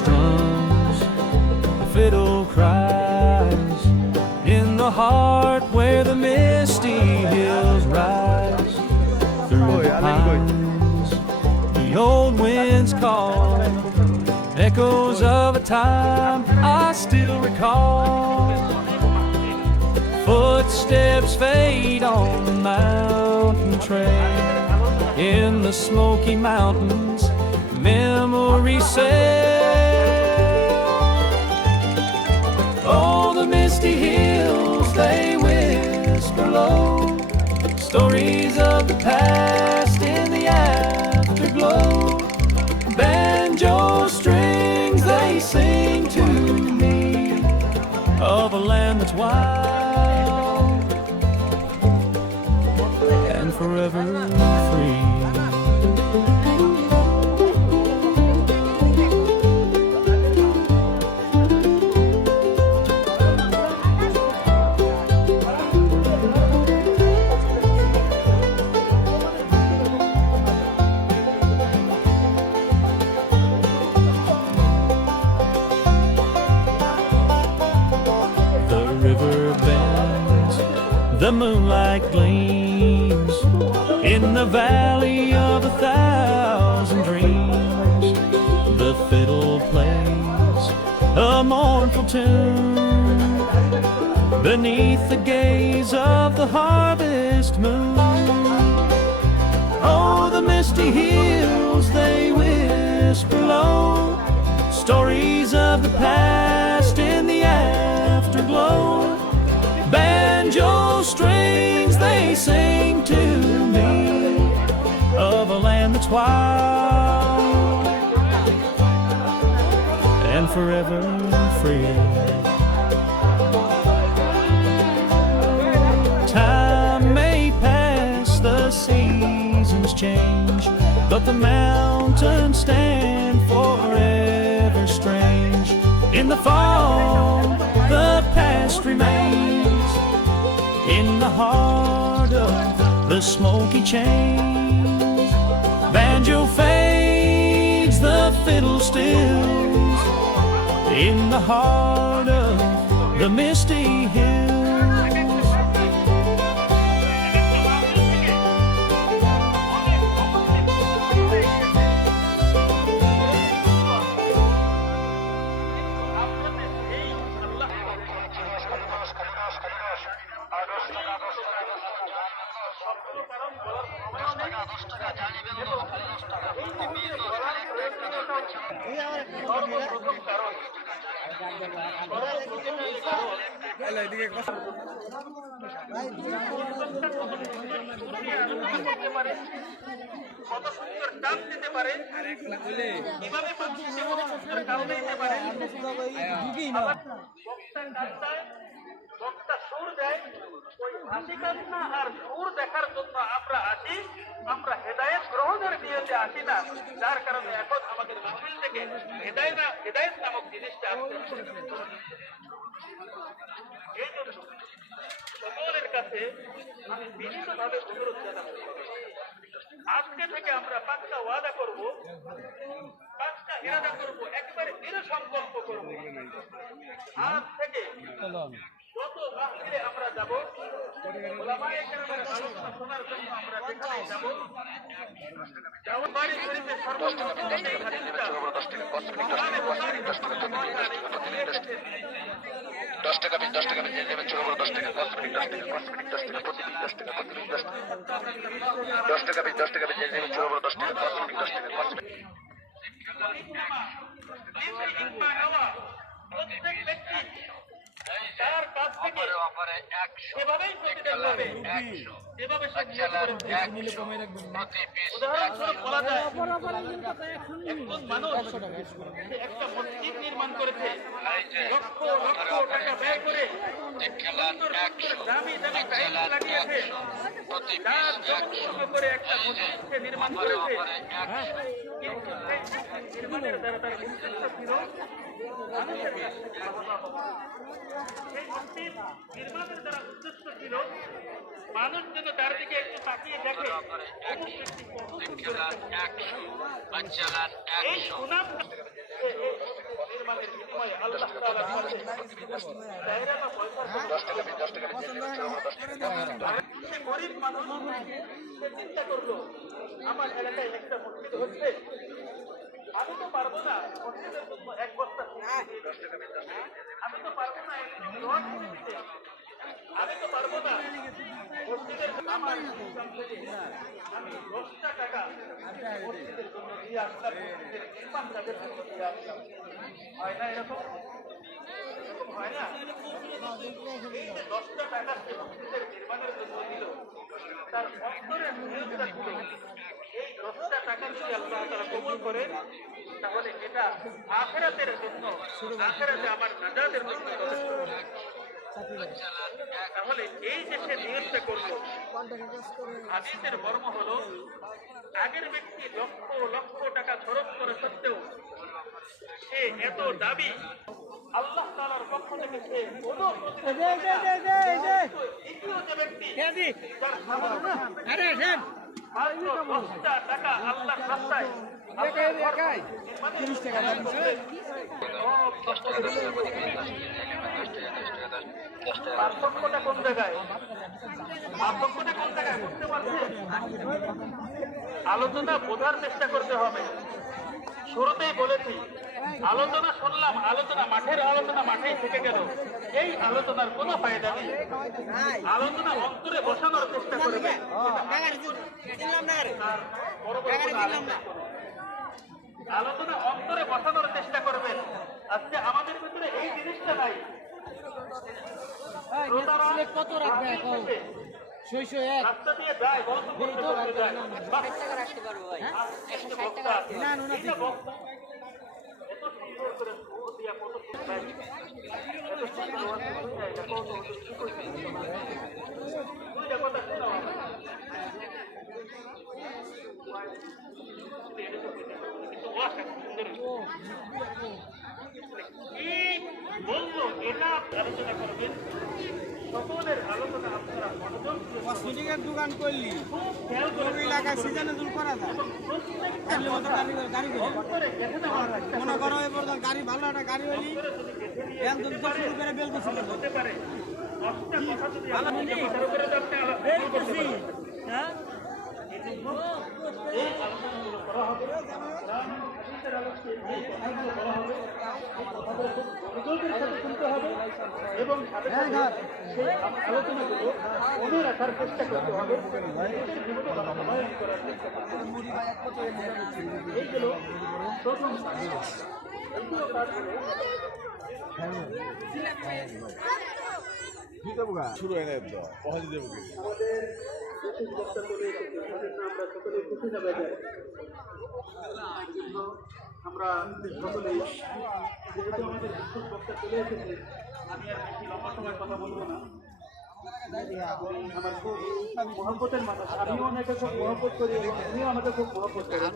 strums, the fiddle cries in the heart where the misty hills rise. Through the pines, the old winds call, echoes of a time I still recall. Footsteps fade on the mountain trail. In the Smoky Mountains, memories sail. Oh, the misty hills, they whisper low, stories of the past in the afterglow. Banjo strings, they sing to me of a land that's wild and forever free. The moonlight gleams in the valley of 1,000 dreams. The fiddle plays a mournful tune beneath the gaze of the harvest moon. Oh, the misty hills, they whisper low, stories of the past in the afterglow. Banjo strings, they sing to me of a land that's wild and forever free. Time may pass, the seasons change, but the mountains stand forever strange. In the fall, the past remains. In the heart of the Smoky Chains, banjo fades, the fiddle stills. In the heart of the misty hills. কত সুন্দর ডাক দিতে পারে, কিভাবে মানুষকে কত সুন্দর কারণে দিতে পারে। বক্তা সুর দেয়, ওই হাসি কান্না আর সুর দেখার জন্য আমরা আসি। আমরা হেদায়েত গ্রহণের নিয়তে আসি না, যার কারণে এখন আমাদের মাহফিল থেকে হেদায়েত নামক জিনিসটা আসতে। এই জন্য সকলের কাছে আমি বিনীতভাবে অনুরোধ জানাবো, আজকে থেকে আমরা 5টা ওয়াদা করব, 5টা ইরাদা করব, একেবারে দৃঢ় সংকল্প করব। আজ থেকে যত মাহফিলে আমরা যাব, ওলামায়ে কেরামের আলোচনা শোনার জন্য আমরা যেখানে যাব, জাওয়াবাড়ি শরীফে সর্বপ্রথম এই হাদিসটা বুখারী 10 টাকা 10 টাকা দিয়ে দেবেন, ছোট বড় 10 টাকা 5 মিনিট 10 টাকা 5 মিনিট 10 টাকা প্রতিদিন 10 টাকা প্রতিদিন 10 টাকা 10 টাকা 10 টাকা দিয়ে দেবেন, ছোট বড় 10 টাকা 5 মিনিট 10 টাকা 5 মিনিট। প্রত্যেক ব্যক্তি তার কাছ থেকে সেভাবেই প্রতিদিন পাবে, যেভাবে সে নিয়ত করেছে। উদাহরণস্বরূপ বলা যায়, একজন মানুষ একটা মসজিদ নির্মাণ করেছে, লক্ষ লক্ষ টাকা ব্যয় করে দামি দামি টাইলস লাগিয়েছে, যার যত্ন করে একটা মসজিদকে নির্মাণ করেছে। কিন্তু নির্মাণের দ্বারা তার উদ্দেশ্য ছিল মানুষের এই মসজিদ নির্মাণের দ্বারা উদ্দেশ্য ছিল মানুষ যেন তার দিকে একটু তাকিয়ে দেখে। এই সুনাম ইমানের বিনিময়ে আল্লাহ তাআলার কাছে চাইরা না পয়সার সে গরিব মানুষ সে চিন্তা করলো আমার এলাকায় একটা মসজিদ হচ্ছে, আমি তো পারবো না মসজিদের জন্য এক বস্তা আমি তো পারবো না আমি তো পারবো না মসজিদের আমার ইনকাম থেকে আমি 10টা টাকা মসজিদের জন্য দিয়ে আসলাম, মসজিদের নির্মাণ কাজের জন্য দিয়ে আসলাম। হয় না এরকম? এরকম হয় না? এই যে 10টা টাকা সে মসজিদের নির্মাণের জন্য দিল, তার অন্তরের নিয়োগটা ছিল এই 10টা টাকা যদি আল্লাহ তাআলা কবুল করেন তাহলে এটা আখিরাতের জন্য, আখিরাতে আমার নাজাতের জন্য যথেষ্ট। তাহলে এই যে সে নিয়োগটা করলো, হাদিসের মর্ম হলো আগের ব্যক্তি লক্ষ লক্ষ টাকা খরচ করে সত্ত্বেও সে এত দাবি আল্লাহ তাআলার পক্ষ থেকে সে কোনো প্রতিদান পাবে না। দ্বিতীয় যে ব্যক্তি যার সামর্থ্য মাত্র 10টা টাকা আল্লাহর রাস্তায় পার্থক্যটা কোন জায়গায়? পার্থক্যটা কোন জায়গায় বুঝতে পারছেন? আলোচনা বোঝার চেষ্টা করতে হবে। শুরুতেই বলেছি আলোচনা শুনলাম, আলোচনা মাঠের আলোচনা মাঠেই থেকে গেল, এই আলোচনার কোনো ফায়দা নেই। আলোচনা অন্তরে বসানোর চেষ্টা করবে। আলোচনা অন্তরে বসানোর চেষ্টা করবেন। আজকে আমাদের ভিতরে এই জিনিসটা নাই। কত রাখবে রাস্তা দিয়ে যায়, গল্প করতে করতে যায়। রাখতে পারবো ভাই। এত সুন্দর করে সুর দিয়া কত সুন্দর, এত সুন্দর ওয়াজ করতে যায়, এটা কত কি কইছে? দুইটা কথা শোনো। কিন্তু ওয়াজ এত সুন্দর কি বললো এটা আলোচনা করবেন। সকলের আলোচনা আপনারা মনোযোগ দিয়ে কসমেটিকের দোকান করলি খুব খেয়াল করে এলাকায় সিজনে দুল করা যায় গাড়ি অন্তরে গেঁথে নেওয়ার চেষ্টা মনে করো এবার গাড়ি ভালো একটা গাড়ি হলি যদি গেঁথে নিয়ে একদম শুরু করে বেল করছি হতে পারে 10টা কথা যদি আপনাকে কথার উপরে তো আপনি আমল করতে পারেন। হ্যাঁ এই আলোচনাগুলো করা হবে, হাদিসের আলোকে এই কথাগুলো বলা হবে, এই কথাগুলো খুব মনোযোগের সাথে শুনতে হবে এবং সাথে সাথে সেই আলোচনাগুলো মনে রাখার চেষ্টা করতে হবে, নিজেদের জীবনে বাস্তবায়ন করার চেষ্টা করতে হবে। এইগুলো প্রথম কাজ। এইগুলো কাজগুলো শুরু হয় না পহাজি দেবো আমাদের বিশেষ বক্তা চলে এসেছে, তাদের আমরা সকলে খুশি হবে যায়। আমরা সকলেই যেহেতু আমাদের বিশেষ বক্তা চলে এসেছে, আমি আর বেশি লম্বা সময় কথা বলবো না। আমার খুব মহব্বতের মানুষ, আমিও ওনাকে খুব মহব্বত করি এবং উনিও আমাকে খুব মহব্বত করেন।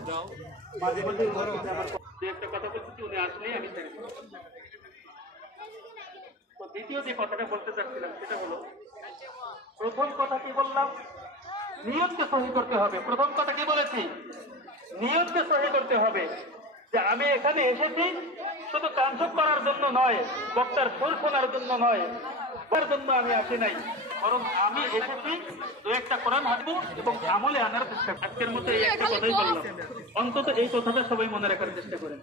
মাঝে মাঝে ওনার সাথে আমার দু একটা কথা বলছি, উনি আসলেই আমি ছেড়ে দেব। তো দ্বিতীয় যে কথাটা বলতে চাচ্ছিলাম সেটা হলো, প্রথম কথা কি বললাম? নিয়তকে সহি করতে হবে। প্রথম কথা কি বলেছি? নিয়তকে সহি করতে হবে যে আমি এখানে এসেছি শুধু কাঞ্চক করার জন্য নয়, বক্তার সুর শোনার জন্য নয়, তার জন্য আমি আসি নাই, বরং আমি এসেছি দু একটা কোরআন হাঁটবো এবং আমলে আনার চেষ্টা। আজকের মতো এই একটা কথাই বললাম, অন্তত এই কথাটা সবাই মনে রাখার চেষ্টা করেন।